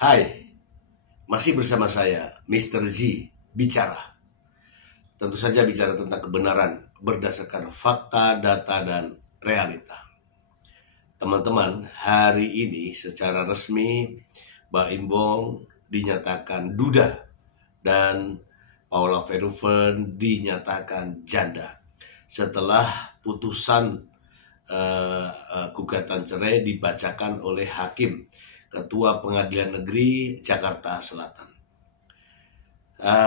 Hai, masih bersama saya, Mr. Z, bicara. Tentu saja bicara tentang kebenaran berdasarkan fakta, data, dan realita. Teman-teman, hari ini secara resmi Baim Wong dinyatakan duda dan Paula Verhoeven dinyatakan janda setelah putusan gugatan cerai dibacakan oleh hakim Ketua Pengadilan Negeri Jakarta Selatan.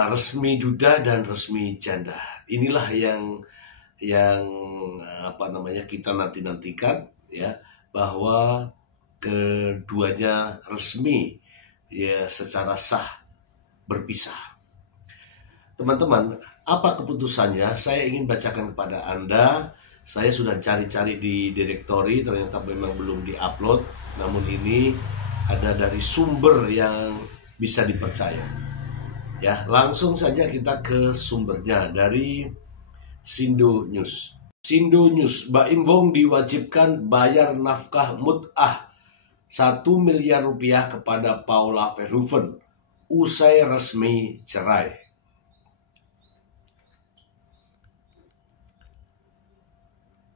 Resmi duda dan resmi janda. Inilah yang kita nantikan ya, bahwa keduanya resmi ya secara sah berpisah. Teman-teman, apa keputusannya? Saya ingin bacakan kepada Anda. Saya sudah cari-cari di direktori, ternyata memang belum diupload. Namun ini ada dari sumber yang bisa dipercaya. Ya, langsung saja kita ke sumbernya dari Sindo News. Sindo News, Baim Wong diwajibkan bayar nafkah mut'ah 1 miliar rupiah kepada Paula Verhoeven usai resmi cerai.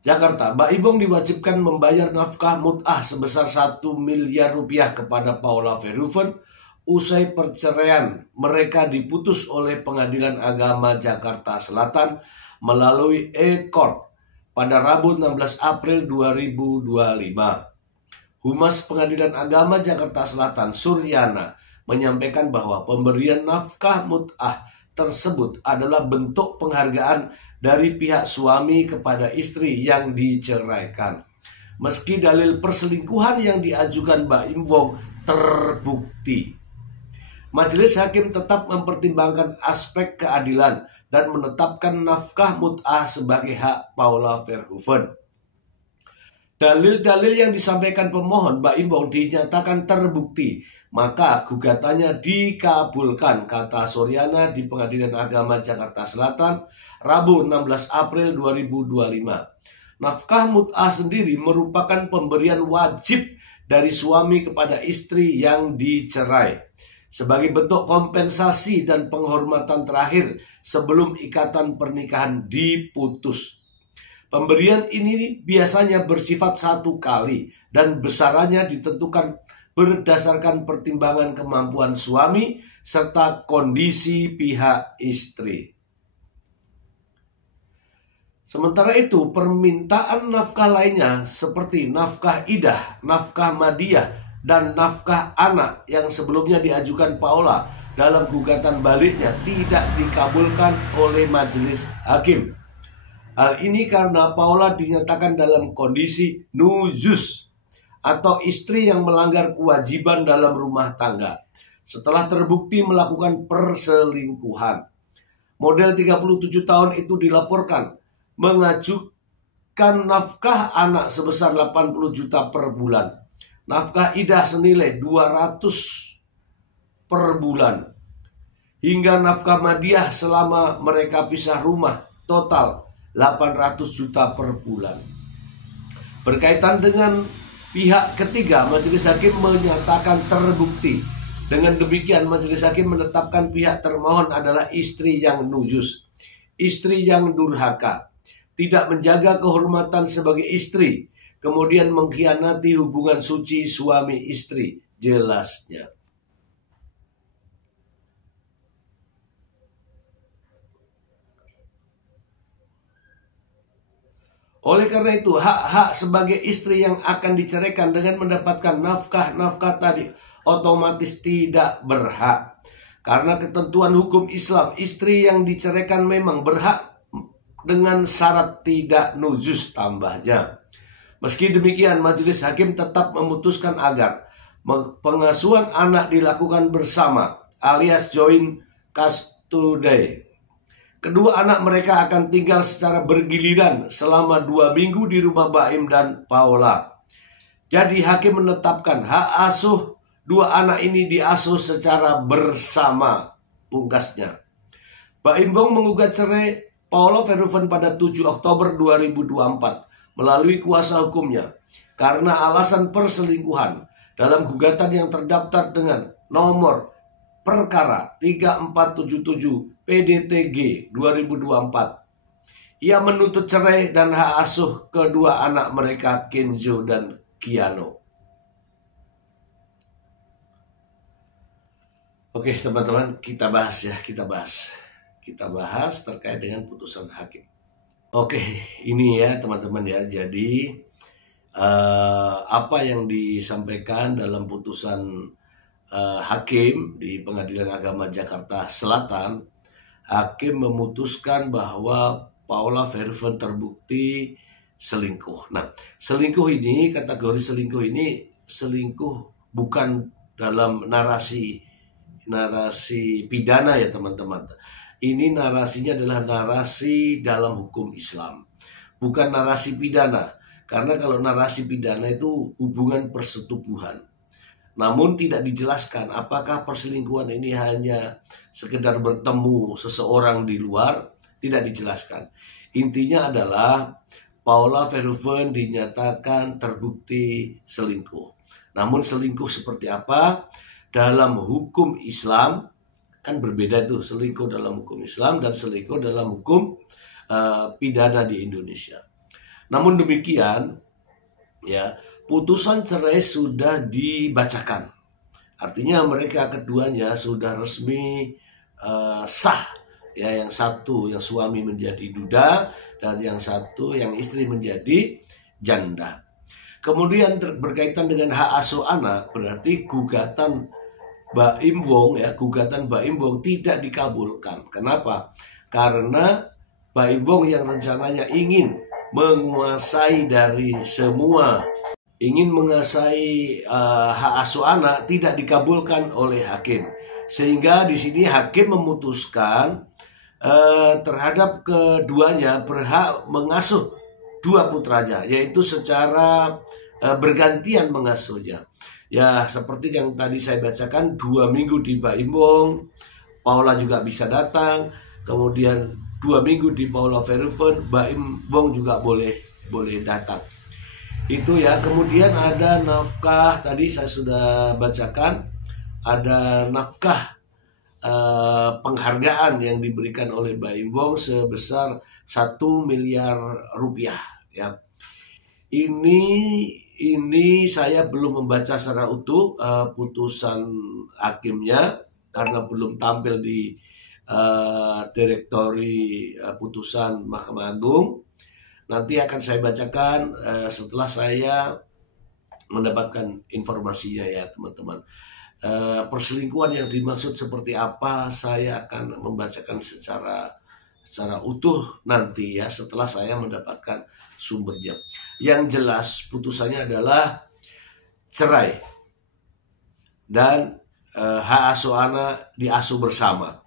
Jakarta, Baim Wong diwajibkan membayar nafkah mut'ah sebesar 1 miliar rupiah kepada Paula Verhoeven usai perceraian mereka diputus oleh Pengadilan Agama Jakarta Selatan melalui e-court pada Rabu 16 April 2025. Humas Pengadilan Agama Jakarta Selatan, Suryana, menyampaikan bahwa pemberian nafkah mut'ah tersebut adalah bentuk penghargaan dari pihak suami kepada istri yang diceraikan. Meski dalil perselingkuhan yang diajukan Baim Wong terbukti, Majelis Hakim tetap mempertimbangkan aspek keadilan dan menetapkan nafkah mut'ah sebagai hak Paula Verhoeven. Dalil-dalil yang disampaikan pemohon Baim Wong dinyatakan terbukti, maka gugatannya dikabulkan, kata Suryana di Pengadilan Agama Jakarta Selatan Rabu 16 April 2025. Nafkah mut'ah sendiri merupakan pemberian wajib dari suami kepada istri yang dicerai sebagai bentuk kompensasi dan penghormatan terakhir sebelum ikatan pernikahan diputus. Pemberian ini biasanya bersifat satu kali dan besarannya ditentukan berdasarkan pertimbangan kemampuan suami serta kondisi pihak istri. Sementara itu, permintaan nafkah lainnya seperti nafkah idah, nafkah madiyah, dan nafkah anak yang sebelumnya diajukan Paula dalam gugatan baliknya tidak dikabulkan oleh majelis hakim. Hal ini karena Paula dinyatakan dalam kondisi nuzuz atau istri yang melanggar kewajiban dalam rumah tangga setelah terbukti melakukan perselingkuhan. Model 37 tahun itu dilaporkan mengajukan nafkah anak sebesar 80 juta per bulan, nafkah idah senilai 200 per bulan, hingga nafkah madiyah selama mereka pisah rumah total 800 juta per bulan. Berkaitan dengan pihak ketiga, majelis hakim menyatakan terbukti. Dengan demikian, majelis hakim menetapkan pihak termohon adalah istri yang nujus, istri yang durhaka, tidak menjaga kehormatan sebagai istri, kemudian mengkhianati hubungan suci suami istri, jelasnya. Oleh karena itu, hak-hak sebagai istri yang akan diceraikan dengan mendapatkan nafkah-nafkah tadi otomatis tidak berhak. Karena ketentuan hukum Islam, istri yang diceraikan memang berhak dengan syarat tidak nujus, tambahnya. Meski demikian, majelis hakim tetap memutuskan agar pengasuhan anak dilakukan bersama alias joint custody. Kedua anak mereka akan tinggal secara bergiliran selama 2 minggu di rumah Baim dan Paula. Jadi hakim menetapkan hak asuh 2 anak ini diasuh secara bersama, pungkasnya. Baim Wong menggugat cerai Paula Verhoeven pada 7 Oktober 2024 melalui kuasa hukumnya karena alasan perselingkuhan dalam gugatan yang terdaftar dengan nomor perkara 3477 PDTG 2024. Ia menuntut cerai dan hak asuh kedua anak mereka, Kenzo dan Kiano. Oke teman-teman, kita bahas terkait dengan putusan hakim. Oke, ini ya teman-teman ya. Jadi apa yang disampaikan dalam putusan hakim di Pengadilan Agama Jakarta Selatan, hakim memutuskan bahwa Paula Verhoeven terbukti selingkuh. Nah, kategori selingkuh ini bukan dalam narasi pidana ya teman-teman. Ini narasinya adalah narasi dalam hukum Islam, bukan narasi pidana. Karena kalau narasi pidana itu hubungan persetubuhan. Namun tidak dijelaskan apakah perselingkuhan ini hanya sekedar bertemu seseorang di luar, tidak dijelaskan. Intinya adalah Paula Verhoeven dinyatakan terbukti selingkuh. Namun selingkuh seperti apa? Dalam hukum Islam kan berbeda tuh, selingkuh dalam hukum Islam dan selingkuh dalam hukum pidana di Indonesia. Namun demikian, ya, putusan cerai sudah dibacakan. Artinya mereka keduanya sudah resmi sah. Ya, yang satu yang suami menjadi duda dan yang satu yang istri menjadi janda. Kemudian berkaitan dengan hak asuh anak, berarti gugatan Baim Wong tidak dikabulkan. Kenapa? Karena Baim Wong yang rencananya ingin menguasai hak asuh anak tidak dikabulkan oleh hakim, sehingga di sini hakim memutuskan terhadap keduanya berhak mengasuh dua putranya, yaitu secara bergantian mengasuhnya. Ya, seperti yang tadi saya bacakan, 2 minggu di Baim Wong, Paula juga bisa datang. Kemudian 2 minggu di Paula Verhoeven, Baim Wong juga boleh datang. Itu ya. Kemudian ada nafkah, tadi saya sudah bacakan, ada nafkah penghargaan yang diberikan oleh Baim Wong sebesar 1 miliar rupiah ya. Ini saya belum membaca secara utuh putusan hakimnya karena belum tampil di direktori putusan Mahkamah Agung. Nanti akan saya bacakan setelah saya mendapatkan informasinya ya teman-teman. Perselingkuhan yang dimaksud seperti apa saya akan membacakan secara utuh nanti ya, setelah saya mendapatkan sumbernya. Yang jelas putusannya adalah cerai dan hak asuh anak diasuh bersama.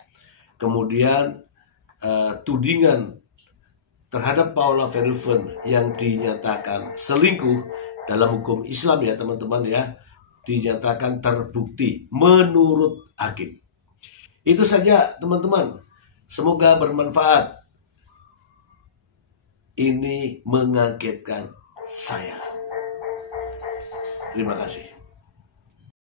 Kemudian tudingan terhadap Paula Verhoeven yang dinyatakan selingkuh dalam hukum Islam ya teman-teman ya, dinyatakan terbukti menurut hakim. Itu saja teman-teman. Semoga bermanfaat. Ini mengagetkan saya. Terima kasih.